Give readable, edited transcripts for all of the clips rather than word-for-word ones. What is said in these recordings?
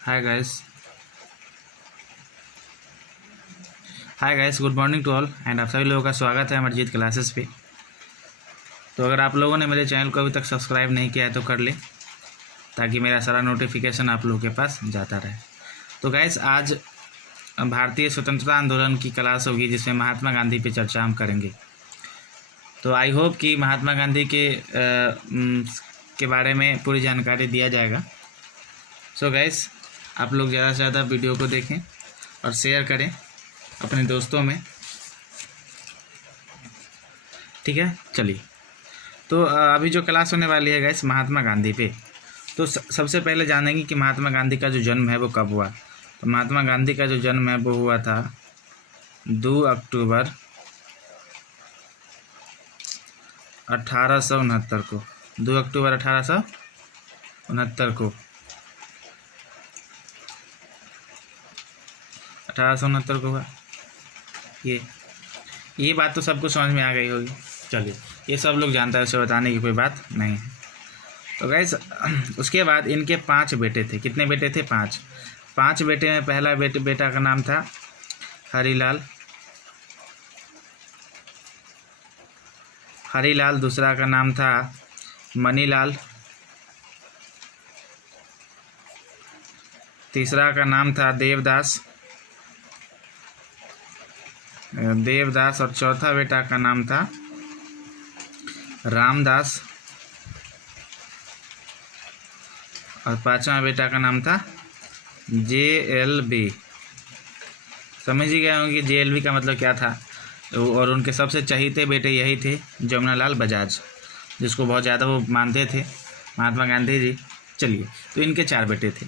Hi guys good morning to all and आप सभी लोगों का स्वागत है अमरजीत क्लासेस पे। तो अगर आप लोगों ने मेरे चैनल को अभी तक सब्सक्राइब नहीं किया है तो कर ले, ताकि मेरा सारा नोटिफिकेशन आप लोगों के पास जाता रहे। तो गाइस आज भारतीय स्वतंत्रता आंदोलन की क्लास होगी जिसमें महात्मा गांधी पे चर्चा हम करेंगे। तो आई होप कि महात्मा गांधी के बारे में पूरी जानकारी दिया जाएगा। सो गाइस आप लोग ज़्यादा से ज़्यादा वीडियो को देखें और शेयर करें अपने दोस्तों में, ठीक है। चलिए, तो अभी जो क्लास होने वाली है गाइस महात्मा गांधी पे, तो सबसे पहले जानेंगे कि महात्मा गांधी का जो जन्म है वो कब हुआ। तो महात्मा गांधी का जो जन्म है वो हुआ था 2 अक्टूबर 1869 को। 2 अक्टूबर 1869 को 1869 को हुआ। ये बात तो सबको समझ में आ गई होगी। चलिए, ये सब लोग जानता है, उसे बताने की कोई बात नहीं है। तो गाइस उसके बाद इनके 5 बेटे थे। कितने बेटे थे? 5 बेटे में पहला बेटा का नाम था हरीलाल, दूसरा का नाम था मनीलाल, तीसरा का नाम था देवदास और चौथा बेटा का नाम था रामदास और 5वां बेटा का नाम था JLB। समझ ही गए होंगे JLB का मतलब क्या था। और उनके सबसे चहीते बेटे यही थे, जमुनालाल बजाज, जिसको बहुत ज़्यादा वो मानते थे महात्मा गांधी जी। चलिए, तो इनके 4 बेटे थे,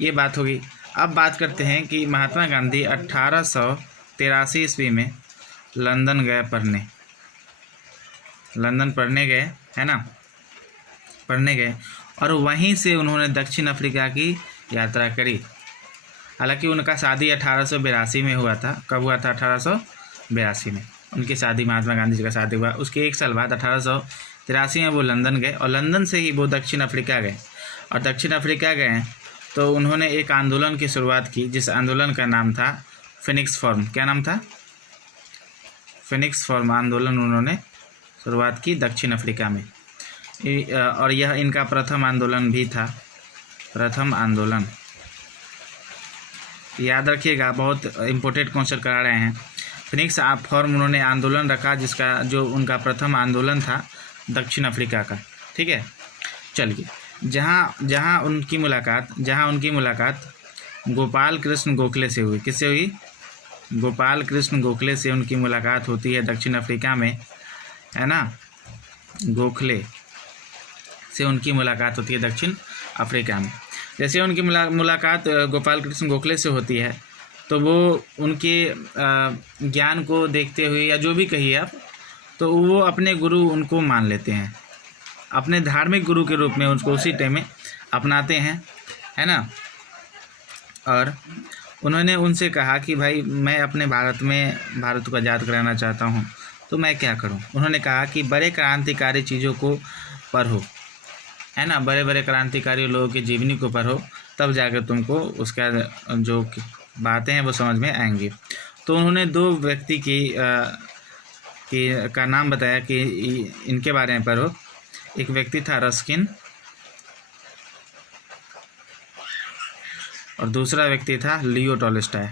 ये बात होगी। अब बात करते हैं कि महात्मा गांधी 1883 ईस्वी में लंदन पढ़ने गए, है ना, पढ़ने गए और वहीं से उन्होंने दक्षिण अफ्रीका की यात्रा करी। हालांकि उनका शादी 1882 में हुआ था। कब हुआ था? 1882 में उनकी शादी, महात्मा गांधी जी का शादी हुआ। उसके 1 साल बाद 1883 में वो लंदन गए और लंदन से ही वो दक्षिण अफ्रीका गए। और दक्षिण अफ्रीका गए तो उन्होंने एक आंदोलन की शुरुआत की, जिस आंदोलन का नाम था फिनिक्स फॉर्म। क्या नाम था? फिनिक्स फॉर्म आंदोलन उन्होंने शुरुआत की दक्षिण अफ्रीका में। और यह इनका प्रथम आंदोलन भी था। प्रथम आंदोलन याद रखिएगा, बहुत इम्पोर्टेंट क्वेश्चन करा रहे हैं। फिनिक्स फॉर्म उन्होंने आंदोलन रखा, जो उनका प्रथम आंदोलन था दक्षिण अफ्रीका का, ठीक है। चलिए, जहाँ उनकी मुलाकात गोपाल कृष्ण गोखले से हुई। किससे हुई? गोपाल कृष्ण गोखले से उनकी मुलाकात होती है दक्षिण अफ्रीका में, है ना। गोखले से उनकी मुलाकात होती है दक्षिण अफ्रीका में। जैसे उनकी मुलाकात गोपाल कृष्ण गोखले से होती है तो वो उनके ज्ञान को देखते हुए, या जो भी कहिए आप, तो वो अपने गुरु उनको मान लेते हैं, अपने धार्मिक गुरु के रूप में उनको उसी टाइम में अपनाते हैं, है ना। और उन्होंने उनसे कहा कि भाई मैं अपने भारत को आज़ाद कराना चाहता हूँ, तो मैं क्या करूँ। उन्होंने कहा कि बड़े क्रांतिकारी चीज़ों को पढ़ो, है ना, बड़े क्रांतिकारी लोगों की जीवनी को पढ़ो, तब जाकर तुमको उसका जो बातें हैं वो समझ में आएंगी। तो उन्होंने 2 व्यक्ति का नाम बताया कि इनके बारे में पढ़ो। एक व्यक्ति था रस्किन और दूसरा व्यक्ति था लियो टॉलस्टॉय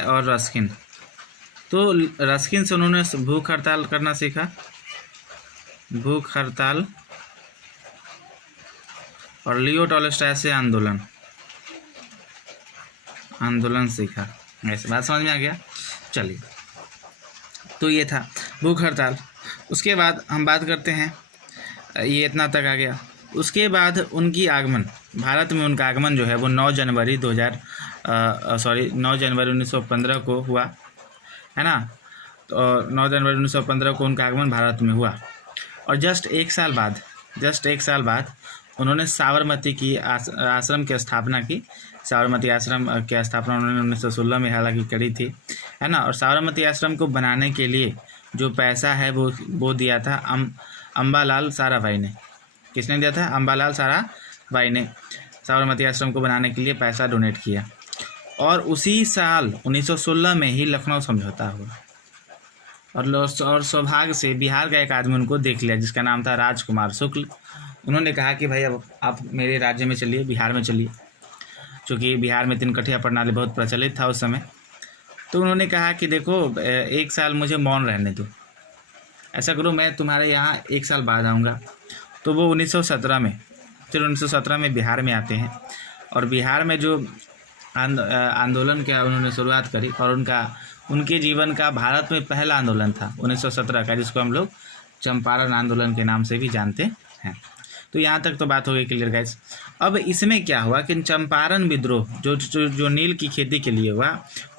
और रस्किन। तो रस्किन से उन्होंने भूख हड़ताल करना सीखा, भूख हड़ताल, और लियो टॉलस्टॉय से आंदोलन सीखा। ऐसे बात समझ में आ गया। चलिए, तो ये था भूख हड़ताल। उसके बाद हम बात करते हैं, ये इतना तक आ गया। उसके बाद उनकी आगमन, भारत में उनका आगमन जो है वो 9 जनवरी 1915 को हुआ, है ना। तो 9 जनवरी 1915 को उनका आगमन भारत में हुआ। और जस्ट एक साल बाद उन्होंने साबरमती की आश्रम की स्थापना की। साबरमती आश्रम की स्थापना उन्होंने 1916 में हालांकि करी थी, है ना। और साबरमती आश्रम को बनाने के लिए जो पैसा है वो दिया था अम्बालाल साराभाई ने। किसने दिया था? अम्बालाल साराभाई ने साबरमती आश्रम को बनाने के लिए पैसा डोनेट किया। और उसी साल 1916 में ही लखनऊ समझौता हुआ। और सौभाग्य से बिहार का एक आदमी उनको देख लिया जिसका नाम था राजकुमार शुक्ल। उन्होंने कहा कि भाई अब आप मेरे राज्य में चलिए, बिहार में चलिए, क्योंकि बिहार में 3 कठिया प्रणाली बहुत प्रचलित था उस समय। तो उन्होंने कहा कि देखो 1 साल मुझे मौन रहने दो, ऐसा करो मैं तुम्हारे यहाँ 1 साल बाद आऊँगा। तो वो 1917 में बिहार में आते हैं और बिहार में जो आंदोलन का उन्होंने शुरुआत करी और उनके जीवन का भारत में पहला आंदोलन था 1917 का, जिसको हम लोग चंपारण आंदोलन के नाम से भी जानते हैं। तो यहाँ तक तो बात हो गई क्लियर गाइस। अब इसमें क्या हुआ कि चंपारण विद्रोह जो नील की खेती के लिए हुआ,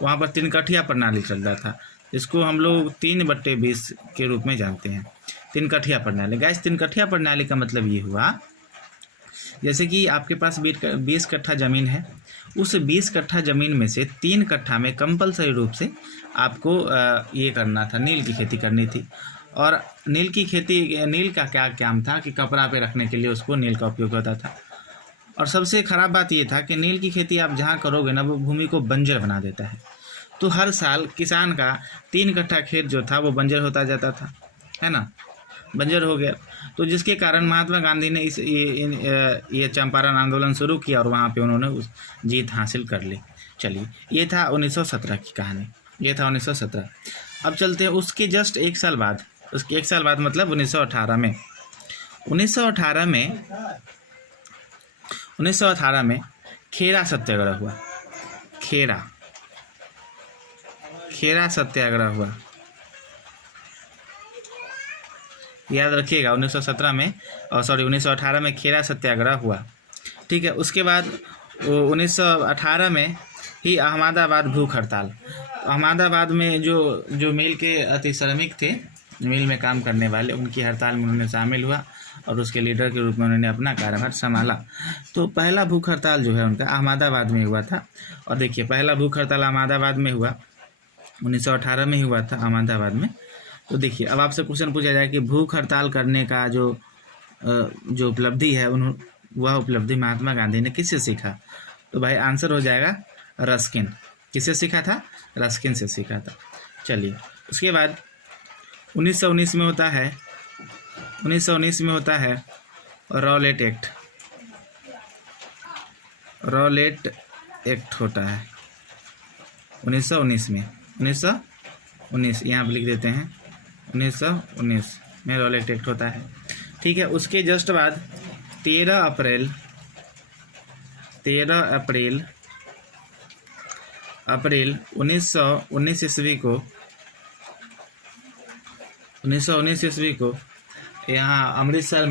वहाँ पर 3 कठिया प्रणाली चल रहा था, जिसको हम लोग 3/20 के रूप में जानते हैं। 3 कठिया प्रणाली गाइस। 3 कठिया प्रणाली का मतलब ये हुआ, जैसे कि आपके पास 20 कट्ठा ज़मीन है, उस 20 कट्ठा ज़मीन में से 3 कट्ठा में कंपलसरी रूप से आपको ये करना था, नील की खेती करनी थी। और नील का क्या काम था कि कपड़ा पे रखने के लिए उसको नील का उपयोग होता था। और सबसे ख़राब बात ये था कि नील की खेती आप जहाँ करोगे ना, वो भूमि को बंजर बना देता है। तो हर साल किसान का 3 कट्ठा खेत जो था वो बंजर होता जाता था, है ना, बंजर हो गया। तो जिसके कारण महात्मा गांधी ने ये चंपारण आंदोलन शुरू किया और वहाँ पे उन्होंने उस जीत हासिल कर ली। चलिए, ये था 1917 की कहानी, ये था 1917। अब चलते हैं उसके जस्ट 1 साल बाद, उसके 1 साल बाद मतलब 1918 में खेरा सत्याग्रह हुआ। खेरा सत्याग्रह हुआ, याद रखिएगा। 1918 में खेरा सत्याग्रह हुआ, ठीक है। उसके बाद 1918 में ही अहमदाबाद भूख हड़ताल। अहमदाबाद में जो मिल के अति श्रमिक थे, मिल में काम करने वाले, उनकी हड़ताल में उन्होंने शामिल हुआ और उसके लीडर के रूप में उन्होंने अपना कार्यभार संभाला। तो पहला भूख हड़ताल जो है उनका अहमदाबाद में हुआ था। और देखिए, पहला भूख हड़ताल अहमदाबाद में हुआ, 1918 में हुआ था अहमदाबाद में। तो देखिए, अब आपसे क्वेश्चन पूछा जाए कि भूख हड़ताल करने का जो उपलब्धि है, वह उपलब्धि महात्मा गांधी ने किससे सीखा? तो भाई आंसर हो जाएगा रस्किन। किससे सीखा था? रस्किन से सीखा था। चलिए, उसके बाद 1919 में होता है रॉलेट एक्ट होता है 1919 में। 1919 यहाँ पर लिख देते हैं, 1919 में रॉलेट एक्ट होता है, ठीक है। उसके जस्ट बाद 13 अप्रैल 1919 ईस्वी को यहाँ अमृतसर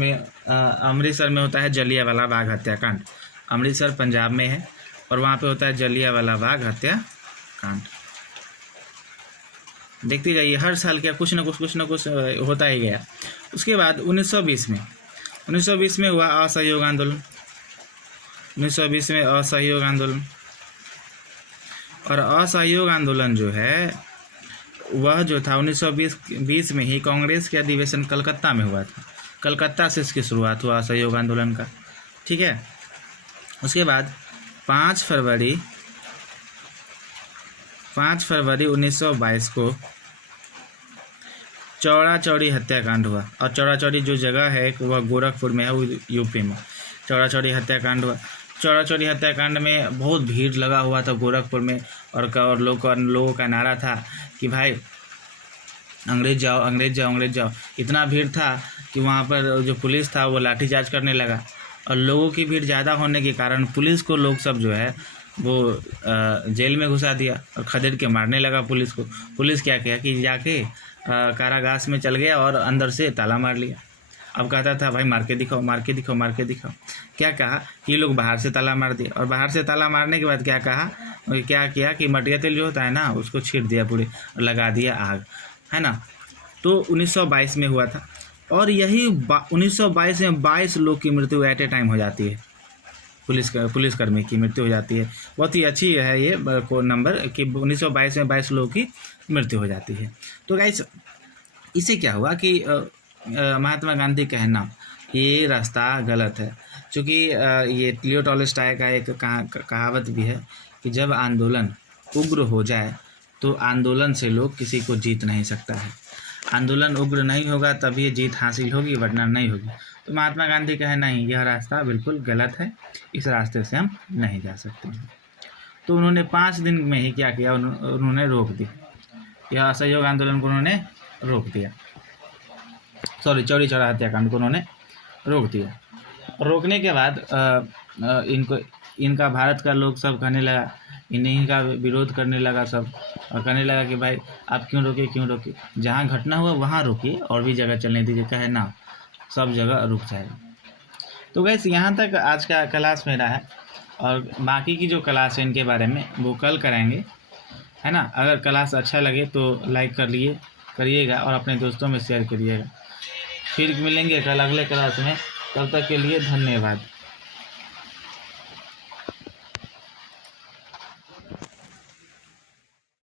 में होता है जलियांवाला बाग हत्याकांड। अमृतसर पंजाब में है और वहाँ पे होता है जलियांवाला बाग हत्याकांड। देखते जाइए, हर साल क्या कुछ न कुछ होता ही गया। उसके बाद 1920 में हुआ असहयोग आंदोलन। 1920 में असहयोग आंदोलन, और असहयोग आंदोलन जो है वह जो था 1920 में ही कांग्रेस के अधिवेशन कलकत्ता में हुआ था। कलकत्ता से इसकी शुरुआत हुआ असहयोग आंदोलन का, ठीक है। उसके बाद 5 फरवरी 1922 को चौड़ा चौड़ी हत्याकांड हुआ। और चौड़ा चौड़ी जो जगह है वह गोरखपुर में है, वो यूपी में। चौड़ा चौड़ी हत्याकांड हुआ। चौड़ा चौड़ी हत्याकांड में बहुत भीड़ लगा हुआ था गोरखपुर में, और लोगों का नारा था कि भाई अंग्रेज जाओ, अंग्रेज जाओ, अंग्रेज जाओ। इतना भीड़ था कि वहाँ पर जो पुलिस था वो लाठीचार्ज करने लगा, और लोगों की भीड़ ज़्यादा होने के कारण पुलिस को लोग सब जो है वो जेल में घुसा दिया और खदेड़ के मारने लगा पुलिस को। पुलिस क्या किया कि जाके कारागार में चल गया और अंदर से ताला मार लिया। अब कहता था भाई मार के दिखाओ, मार के दिखाओ, मार के दिखाओ। क्या कहा कि ये लोग बाहर से ताला मार दिया, और बाहर से ताला मारने के बाद क्या किया कि मटिया तेल जो होता है ना, उसको छीट दिया पूरे और लगा दिया आग, है ना। तो 1922 में हुआ था, और यही 1922 में 22 लोग की मृत्यु एट ए टाइम हो जाती है। पुलिसकर्मी की मृत्यु हो जाती है। बहुत ही अच्छी है ये नंबर कि 1922 में 22 लोगों की मृत्यु हो जाती है। तो गाइस, इससे क्या हुआ कि महात्मा गांधी कहना ये रास्ता गलत है, क्योंकि ये लियो टॉलस्टॉय का एक कहावत भी है कि जब आंदोलन उग्र हो जाए तो आंदोलन से लोग किसी को जीत नहीं सकता है। आंदोलन उग्र नहीं होगा तभी ये जीत हासिल होगी, वरना नहीं होगी। तो महात्मा गांधी का है नहीं, यह रास्ता बिल्कुल गलत है, इस रास्ते से हम नहीं जा सकते हैं। तो उन्होंने 5 दिन में ही क्या किया, उन्होंने रोक दिया, यह असहयोग आंदोलन को उन्होंने रोक दिया, चौरी चौरा हत्याकांड को उन्होंने रोक दिया। रोकने के बाद इनका भारत का लोग सब कहने लगा, इन्हीं का विरोध करने लगा सब, और कहने लगा कि भाई आप क्यों रोके, जहाँ घटना हुआ वहाँ रोकिए, और भी जगह चलने दीजिए, कहे ना सब जगह रुक जाएगा। तो गैस यहाँ तक आज का क्लास मेरा है, और बाकी की जो क्लास है इनके बारे में वो कल कराएंगे, है ना। अगर क्लास अच्छा लगे तो लाइक करिएगा और अपने दोस्तों में शेयर करिएगा। फिर मिलेंगे कल अगले क्लास में, तब तक के लिए धन्यवाद।